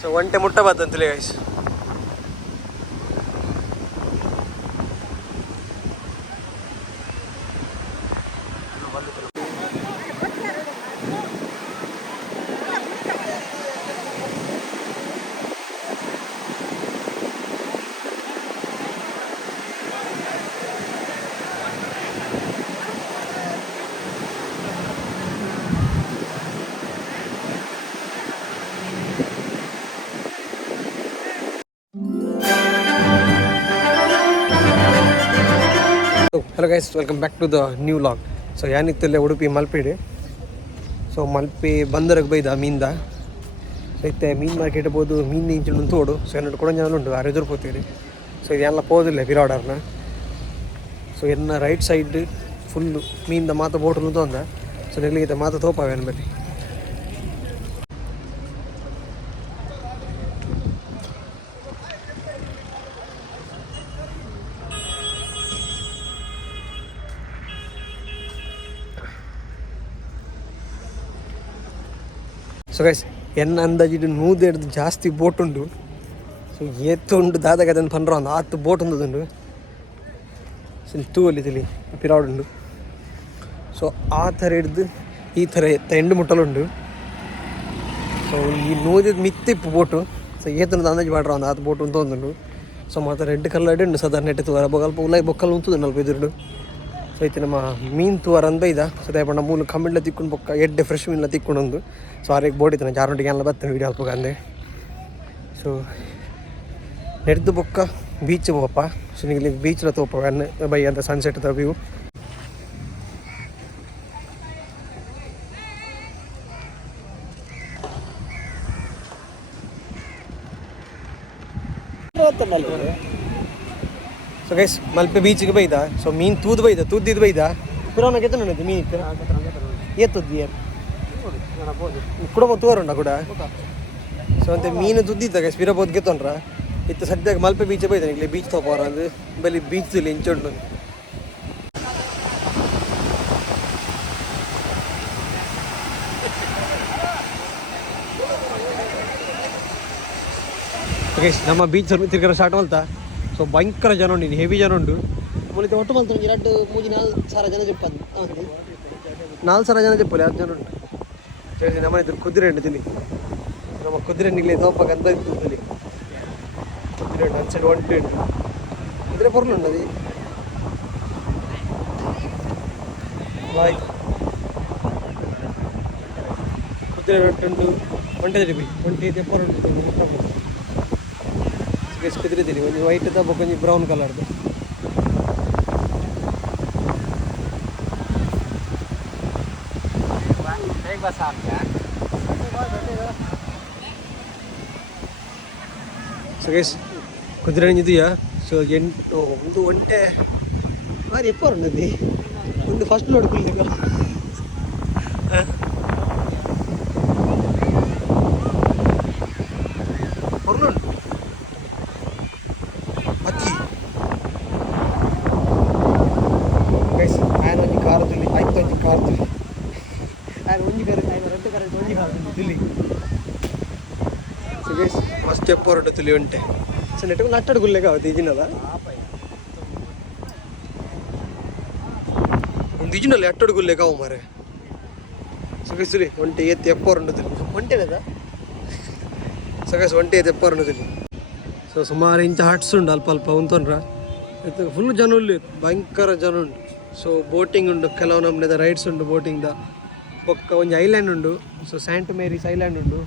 So ಒಂಟೆ ಮುಟ್ಟಬಾರ್ದಂತಲೇ guys. Hello guys, welcome back to the new vlog. So ಏನಿತ್ತಲ್ಲೇ ಉಡುಪಿ ಮಲ್ಪೆಡೆ. ಸೊ ಮಲ್ಪೆ ಬಂದರಕ್ಕೆ ಬೈದ ಮೀನ್ದ ಐತೆ ಮೀನು ಮಾರ್ಕೆಟ್ ಬೋದು ಮೀನು ಇಂಚು ತೋಡು. ಸೊ ಎರಡು ಕೂಡ ಜನ ಉಂಟು ಅರೆದುರು ಹೋಗ್ತೀರಿ. ಸೊ ಇದೆಲ್ಲ ಪೋದಿಲ್ಲ ಪಿರಾಡರ್ನ. ಸೊ ಎನ್ನ ರೈಟ್ ಸೈಡ್ ಫುಲ್ಲು ಮೀನ್ದ ಮಾತ ಬೋಟು ತೊಂದ. ಸೊ ನೆಲ್ಲಿಗೆ ಮಾತ ತೋಪಾವೆ ಅನ್ಬಲ್ಲಿ. ಸೊ ಗೈಸ್ ಎನ್ನ ಅಂದಾಜಿಟ್ಟು 100 ಜಾಸ್ತಿ ಬೋಟ್ ಉಂಟು. ಸೊ ಏತ್ತುಂಡು ದಾದಾಗ ಅದನ್ನು ಪಂಡ್ರ ಒಂದು 10 ಬೋಟ್ ಉಂಟು. ಸೊ ತೂವಲ್ಲಿ ತಿಳಿ ಪಿರಾಡುಂಡು. ಸೊ ಆ ಥರ ಹಿಡ್ದು ಈ ಥರ ಎಂಡು ಮುಟ್ಟಲುಂಡು. ಸೊ ಈ 100 ಮಿತ್ತಿಪ್ಪು ಬೋಟು. ಸೊ ಏತುಂಡು ಅಂದಾಜು ಮಾಡ್ರ ಒಂದು 10 ಬೋಟ್ ಅಂತ ಒಂದುಂಡು. ಸೊ ಮಾತ್ರ ರೆಡ್ ಕಲರ್ ಉಂಡು ಸಾಧಾರಣ ನೆಟ್ಟು ತೂರ ಬೊಗಲ್ಪ ಉಲಾಯಿ ಬೊಕ್ಕಲ್ ಉಂಟು ನಲ್ಪ ಎದುರುಡು. ಸೊ ಐತೆ ನಮ್ಮ ಮೀನು ತೂವರ ಅಂತ ಬೈದ. ಸೊ ದಯಪಂಡ ಮೂಲು ಕಮ್ಮಿಡ್ಲ ತಿಕ್ಕೊಂಡು ಬೊಕ್ಕ ಎಡ್ಡೆ ಫ್ರೆಶ್ ಮೀನೆಲ್ಲ ತಿಕ್ಕೊಂಡು ಒಂದು. ಸೊ ಆರಿಗೆ ಬೋಟ್ ಇತ್ತು ಜಾರೊಟ್ಟಿಗೆ ಎಲ್ಲ ಬರ್ತಾನೆ ವೀಡಿಯೋ ಅಲ್ಪ ಅಂದೆ. ಸೊ ನೆಡ್ದು ಬೊಕ್ಕ ಬೀಚ್ ಹೋಗಪ್ಪ. ಸೊ ನಿಮಗೆ ಬೀಚ್ಲ ತೋಪ ಬೈ ಅಂತ sunset the view. So guys Malpe ಬೀಚಿಗೆ ಬೈದ. ಸೊ ಮೀನು ತೂದಿದ್ದು ಬೈದ ಪುರಾಣ ಕೆತ್ತ ನೋಡಿದ್ದು ಮೀನು ಇತ್ತು ಏತುದ್ದಿ ಕುಡಮ ತೋರುಂಡ ಕೂಡ. ಸೊ ಅಂತ ಮೀನು ತುದ್ದಿದ್ದ ಗೈಸ್ ಪಿರಬೋದು ಗೆತ್ತೊಂಡ್ರ ಇತ್ತು ಸದ್ಯಕ್ಕೆ ಮಲ್ಪೆ ಬೀಚ್ ಬೈದ ಇಲ್ಲಿ ಬೀಚ್ ತೋಪಾರ ಅಂದು ಬಲ್ಲಿ ಬೀಚ್ ಇಲ್ಲಿ ಇಂಚುಂಡು. ಗೈಸ್ ನಮ್ಮ ಬೀಚ್ ತಿರ್ಗಾರ ಸ್ಟಾರ್ಟ್ ಮಾಡ್ತಾ. ಸೊ ಭಯಂಕರ ಜನ ಉಂಡು, ಹೆವಿ ಜನ ಉಂಡು. ಮುಳಿತ ಒಟ್ಟು ಮಲ್ತ 2-3-4 ಜನ చెప్పాను. 4,000 ಜನ చెప్పాలి, 6 ಜನ ಉಂಟು. ಸರಿ ನಮ್ಮ ಇದ್ರ ಕುದುರೆ ಉಂಟು ತಿಳಿ. ನಮ್ಮ ಕುದುರೆ ನಿಗ್ಲಿ ತೋಪಾಗ ಅಂತ ಇತ್ತು ತಿಳಿ. ಕುದುರೆ ಉಂಟು ಒಂದು ಸೈಡ್ ಒಂಟೆ ಉಂಟು. ಕುದುರೆ ಪೊರ್ಲು ಉಂಟು ಅದು ಬಾಯ್. ಕುದುರೆ ಉಂಟು ಒಂಟೆ ತಿಳಿ ಒಂಟೆ ತೆಪ್ಪರು ಉಂಟು. ಕುದುರೆ ತಿಳಿ ಒಂದು ವೈಟ್ ತಪ್ಪ ಕೊಂಚ ಬ್ರೌನ್ ಕಲರ್ದು. ಸೊ ಗೈಸ್ ಕುದುರೆ ಇದೆಯಾ. ಸೊ ಒಂದು ಒಂಟೆ ಮಾರಿ ಎಪ್ಪ ಉಂಟದಿ ಒಂದು ಫಸ್ಟ್ ನೋಡ್ಕೊಳ್ಳಿ. ಹೊರನುಂಟು ಅಕ್ಕಿ ಗೈಸ್ ಆಯ್ನ ಒಂಜಿ ಕಾರು ತುಳಿ ಆಯ್ತು ಒಂಜಿ ಕಾರು ತುಳಿ ಆಯ್ನ ಒಂಜಿ ಕರೆ ಆಯ್ನ 2 ಕರೆ ಒಂಜಿ ಕಾರು ತುಳಿ. ಸೊ ಗೈಸ್ ಮಸ್ತ್ ಎಪ್ಪ ಹೊರಟು ತುಳಿ ಉಂಟೆ. ಸೊ ನೆಟ್ಟು ನಟ್ಟಡು ಗುಲ್ಲೆಗ ಅವತ್ತು ಈಜಿನಲ್ಲ ಒಂದು ಈಜಿನಲ್ಲಿ ಅಟ್ಟಡು ಗುಲ್ಲೆಗ ಅವು ಮಾರೆ. ಸೊ ಗೈಸ್ ತುಳಿ ಒಂಟೆ ಎತ್ತಿ ಎಪ್ಪ ಹೊರಟು ತುಳಿ ಒಂಟೆನದ. ಸೊ ಗೈಸ್ ಒಂಟೆ ಎತ್ತಿ ಎಪ್ಪ ಹೊರಟು ತುಳಿ. ಸೊ ಸುಮಾರು ಇಂಚ ಹಟ್ಸ್ ಉಂಡು ಅಲ್ಪ ಅಲ್ಪ ಉಂತೊಂಡ್ರ ಫುಲ್ ಜನ ಉಳ್ಳಿ ಭಯಂಕರ ಜನ ಉಂಟು. ಸೊ ಬೋಟಿಂಗ್ ಉಂಡು, ಕೆಲವು ನಮ್ಮನೆದ ರೈಡ್ಸ್ ಉಂಡು ಬೋಟಿಂಗ್ದ. ಪಕ್ಕ ಒಂದು ಐಲ್ಯಾಂಡ್ ಉಂಡು. ಸೊ ಸೈಂಟ್ ಮೇರೀಸ್ ಐಲ್ಯಾಂಡ್ ಉಂಡು.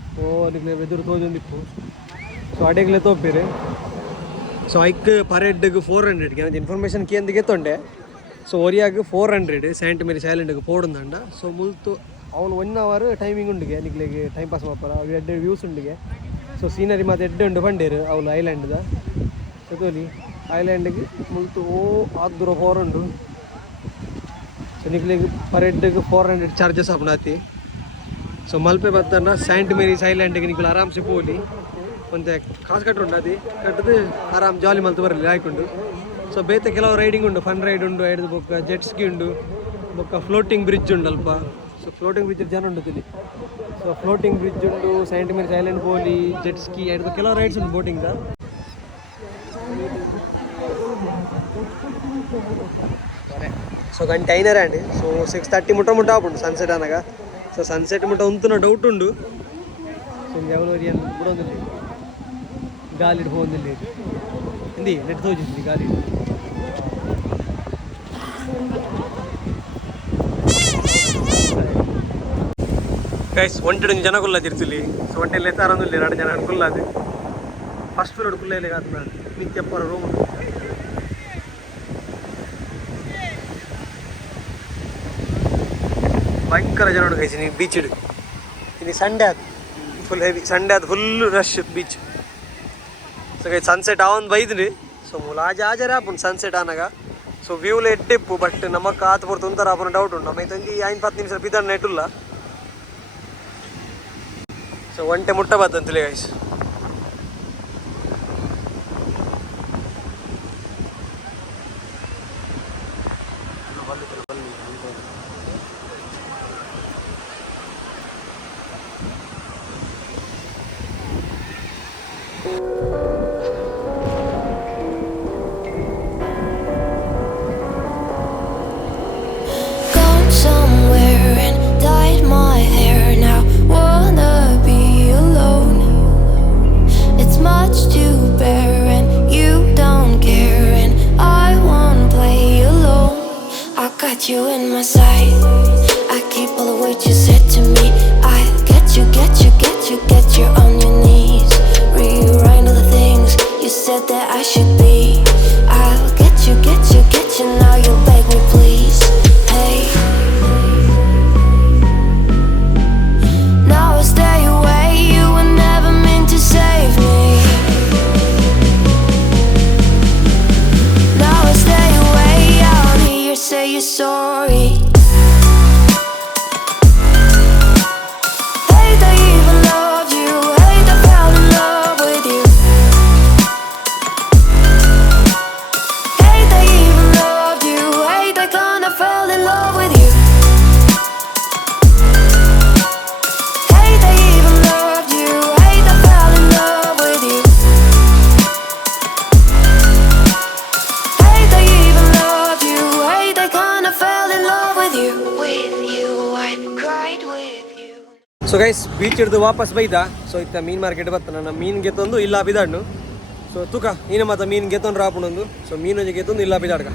ನಿಮಗೆ ಎದುರು ತೋಜೊಂದಿಪ್ಪು. ಸೊ ಅಡೆಗ್ಲೆ ತೋಪಿರಿ. ಸೊ ಐಕ್ ಪರ್ ಹೆಡ್ಗೆ 400 ನನಗೆ ಇನ್ಫಾರ್ಮೇಷನ್ ಕೇಂದ್ರಿಗೆ ತೊಂಡೆ. ಸೊ ಒರಿಯಾಗ 400 ಸೈಂಟ್ ಮೇರೀಸ್ ಐಲ್ಯಾಂಡ್ಗೆ ಪೋಡುಂದಂಡ. ಸೊ ಮುಲ್ತು ಅವನು 1 ಅವರ್ ಟೈಮಿಂಗ್ ಉಂಡಿಗೆ ನಿಗ್ಲಿಗೆ ಟೈಮ್ ಪಾಸ್ ಮಾಡ್ಪಾರ. ಎಡ್ಡೆ ವ್ಯೂಸ್ ಉಂಡಿಗೆ. ಸೊ ಸೀನರಿ ಮತ್ತು ಎಡ್ಡೆ ಉಂಡು ಬಂಡೇರು ಅವಳು ಐಲ್ಯಾಂಡ್ದ. ಸೊ ತೋಲಿ ಐಲ್ಯಾಂಡ್ಗೆ ಮುಲ್ತು ಆದೂರ 4 ಉಂಡು. ಸೊ ನಿಗ್ಲಿಗೆ ಪರ್ ಹೆಡ್ಗೆ 400 ಚಾರ್ಜಸ್ ಆಪಣಾತಿ. ಸೊ ಮಲ್ಪೆ ಬತ್ತಂಡ ಸೈಂಟ್ ಮೇರೀಸ್ ಐಲ್ಯಾಂಡ್ಗೆ ನಿಗ್ಲು ಆರಾಮ್ಸೆ ಪೋಲಿ ಒಂದು ಕಾಸು ಕಟ್ಟುಂಡು ಅದು ಕಟ್ಟದು ಆರಾಮ್ ಜಾಲಿ ಮಲ್ತು ಬರಲಿ ಆಯ್ಕೊಂಡು. ಸೊ ಬೇತೆ ಕೆಲವು ರೈಡಿಂಗ್ ಉಂಡು, ಫನ್ ರೈಡ್ ಉಂಡು, ಐದು ಬೊಕ್ಕ ಜೆಟ್ ಸ್ಕಿ ಉಂಡು, ಬೊಕ್ಕ ಫ್ಲೋಟಿಂಗ್ ಬ್ರಿಡ್ಜ್ ಉಂಡು ಅಲ್ಪ. ಸೊ ಫ್ಲೋಟಿಂಗ್ ಬ್ರಿಡ್ಜ್ ಜನ ಉಂಟು ಇಲ್ಲಿ. ಸೊ ಫ್ಲೋಟಿಂಗ್ ಬ್ರಿಡ್ಜ್ ಉಂಟು, ಸೈಂಟ್ ಮೇರಿಸ್ ಐಲ್ಯಾಂಡ್ ಬೋಲಿ, ಜೆಟ್ ಸ್ಕೀ ಆಯ್ತು ಕೆಲವು ರೈಡ್ಸ್ ಉಂಟು ಬೋಟಿಂಗ್. సో గంట అయినారా అండి. సో 6:30 ముట్ట ఆపుండు సన్సెట్ అనగా. సో సన్సెట్ ముట్ట ఉంటున్న డౌట్ ఉండు. సో ఎవరు కూడా ఉంది గాలి పోంది లేదు ఇంది నెట్ తోచింది గాలి. ಗೈಸ್ ಒಂಟೆಡು ಜನ ಕುಲ್ಲ ತಿರ್ತಿಲಿ. ಸೊ ಒಂಟೆಲ್ಲಿ ಎತ್ತಾರಂದಿಲ್ಲ 2 ಜನ ಅನುಕೂಲ ಅದು ಫಸ್ಟ್ ಫ್ಲೋರ್ ಕುಲ್ಲ ಇಲ್ಲ ಕಾತು ನಾನು మీకు చెప్పారు రూమ్ ಭಯಂಕರ ಜನ ಉಂಟು ಗೈಸ್. ನೀವು ಬೀಚ್ ಇಡು ಇದು ಸಂಡೇ ಅದು ಫುಲ್ ಹೆವಿ ಸಂಡೇ ಅದು full rush beach. So guys sunset ಅವನ್ ಬೈದ್ರಿ. ಸೊ ಮೂಲ ಆಜಾಜರ ಆಪುನ್ ಸನ್ಸೆಟ್ ಆನಾಗ. ಸೊ ವ್ಯೂಲೆ ಎಟ್ಟಿಪ್ಪು ಬಟ್ ನಮಕ್ ಆತು ಪುರ ತುಂತರ ಆಪುನ ಡೌಟ್ ಉಂಟು. ನಮ್ಮ ತಂಜಿ 5-10 ನಿಮಿಷ ಬಿದ್ದಾರ ನೆಟ್ಟುಲ್ಲ. ಸೊ ಒಂಟೆ ಮುಟ್ಟ ಬತ್ತಂತಲೇ guys. You in my sight, I keep all the words you said to me. I get you on your knees. Rewrite all the things you said that I should be. I'll get you, now you beg me please. Hey, now I stay away, you were never meant to save me. Now I stay away, I don't hear you say you're sorry. Hate I even loved you, hate I fell in love with you. Hate I even loved you, hate I kinda fell in love with you. Hate I even loved you, hate I fell in love with you. Hate I even loved you, hate I kinda fell in love with you. With you, I cried with you. So guys beach ಹಿಡಿದು ವಾಪಸ್ ಬೈದ. So ಇತ್ತ ಮೀನ್ market ಬತ್ತ ನನ್ನ ಮೀನ್ ಗೆತ್ತೊಂದು ಇಲ್ಲ ಬಿದಾಡ್ನು. So ತೂಕ ಈನ ಮಾತ ಮೀನ್ ಗೆತ್ತೊಂಡು ರಾಪುಣೊಂದು. So ಮೀನು ಗೆತ್ತೊಂದು ಇಲ್ಲ ಬಿದಾಡ್ಗ.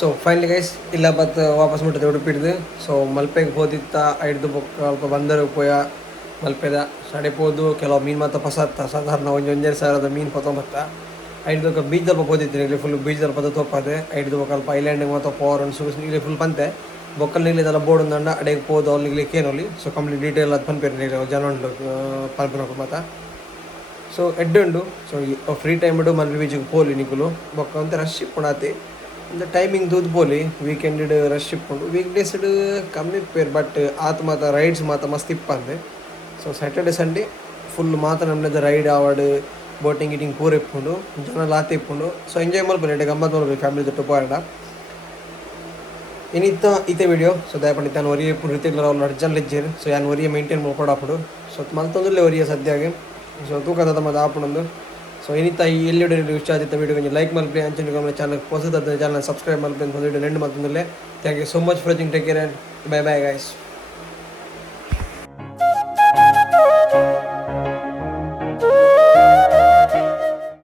ಸೊ ಫೈನಲಿ ಗೈಸ್ ಇಲ್ಲ ಬತ್ ವಾಪಸ್ ಮುಟ್ಟದೆ ಉಡುಪಿಡ್ದು. ಸೊ ಮಲ್ಪೆಗೆ ಹೋದಿತ್ತ ಐಡ್ದು ಸ್ವಲ್ಪ ಬಂದರು ಪೋಯ ಮಲ್ಪೆದ ಸಡೆ ಪೋದು ಕೆಲವು ಮೀನು ಮಾತ್ರ ಪಸತ್ತ ಸಾಧಾರಣ 1,000 ಮೀನು ಪತ್ತೊಂಬತ್ತ ಐದು ಬೀಚ್ ಸ್ವಲ್ಪ ಹೋದಿತ್ತು. ಇಲ್ಲಿ ಫುಲ್ ಬೀಚ್ ಸ್ವಲ್ಪ ತೋಪದೆ ಐದು ಸ್ವಲ್ಪ ಐಲ್ಯಾಂಡಿಗೆ ಮಾತ್ರ ಪವರ್ ಸುಗಿಸ್ ಇಲ್ಲಿ ಫುಲ್ ಪಂತೆ ಬೊಕ್ಕಲ್ ನೀಲಿ ಇದೆಲ್ಲ ಬೋರ್ಡ್ ಒಂದಂಡ ಅಡೆಗೆ ಹೋದು ಅವ್ರಿಗೆ ಕೇನೋಲಿ. ಸೊ ಕಂಪ್ಲೀಟ್ ಡೀಟೇಲ್ ಅದು ಪನ್ಪೇರು ನೀರು ಜನ ಉಂಟು ಪನ್ಪನೊಟ್ಟು ಮಾತಾ. ಸೊ ಎಡ್ಡುಂಡು. ಸೊ ಫ್ರೀ ಟೈಮ್ ಇಡು ಮಲ್ಪೆ ಬೀಚಿಗೆ ಪೋಲಿ ನಿಕುಲು ಬೊಕ್ಕ ಅಂತ ರಶ್ ಇಪ್ಪುಣಾತಿ ಅಂದರೆ ಟೈಮಿಂಗ್ ದೂದ್ ಪೋಲಿ. ವೀಕೆಂಡ್ ರಶ್ ಇಪ್ಪುಂಡು, ವೀಕ್ ಡೇಸ್ ಕಮ್ಮಿ ಪೇರು ಬಟ್ ಆತ ಮಾತ ರೈಡ್ಸ್ ಮಾತ ಮಸ್ತ್ ಇಪ್ಪಂದೆ. ಸೊ ಸ್ಯಾಟರ್ಡೆ ಸಂಡೇ ಫುಲ್ ಮಾತ ನಮ್ಮದು ರೈಡ್ ಆವಾಡು ಬೋಟಿಂಗ್ ಗೀಟಿಂಗ್ ಪೂರ ಇಪ್ಪುಂಡು ಜನ ಲಾತಿ ಇಪ್ಪುಂಡು. ಸೊ ಎಂಜಾಯ್ ಮಾಡ್ಬೋದು ಎಡ್ಡೆ ಗಮ್ಮತ್ತು ಮಾಡ್ಬೋದು ಫ್ಯಾಮಿಲಿ ಜೊತೆ ಪಾಡ ಏನಿತ್ತ ಈತೆ ವಿಡಿಯೋ. ಸೊ ದಯಪಂಡಿ ತಾನು ಒರಿಯ ರೀತಿಗಳು ಅವ್ರು ಅರ್ಜನ್ ಲೆಜ್ಜೇರು. ಸೊ ಯಾನು ಒರಿಯ ಮೇಂಟೈನ್ ಮಾಡ್ಕೊಡಾಪಡು. ಸೊ ಮಲ್ತೊಂದುಲ್ಲೇ ಒರಿಯ ಸದ್ಯಾಗೆ. ಸೊ ತೂಕದ ಮದ ಆಪಣೊಂದು. ಸೊ ಏನಿತ್ತ ಈ ಎಲ್ಲಿ ಇಷ್ಟ ಆದಿತ್ತ ವಿಡಿಯೋ ಕೊಂಚ ಲೈಕ್ ಮಲ್ಪೆ ಅಂಚನೆ ಗಮನ ಚಾನಲ್ ಹೊಸದ ಚಾನಲ್ ಸಬ್ಸ್ಕ್ರೈಬ್ ಮಲ್ಪೆ ಅಂತ ವಿಡಿಯೋ ನೆಂಡು ಮತ್ತೊಂದಲ್ಲೇ. Thank you so much for watching. Take care and bye bye guys.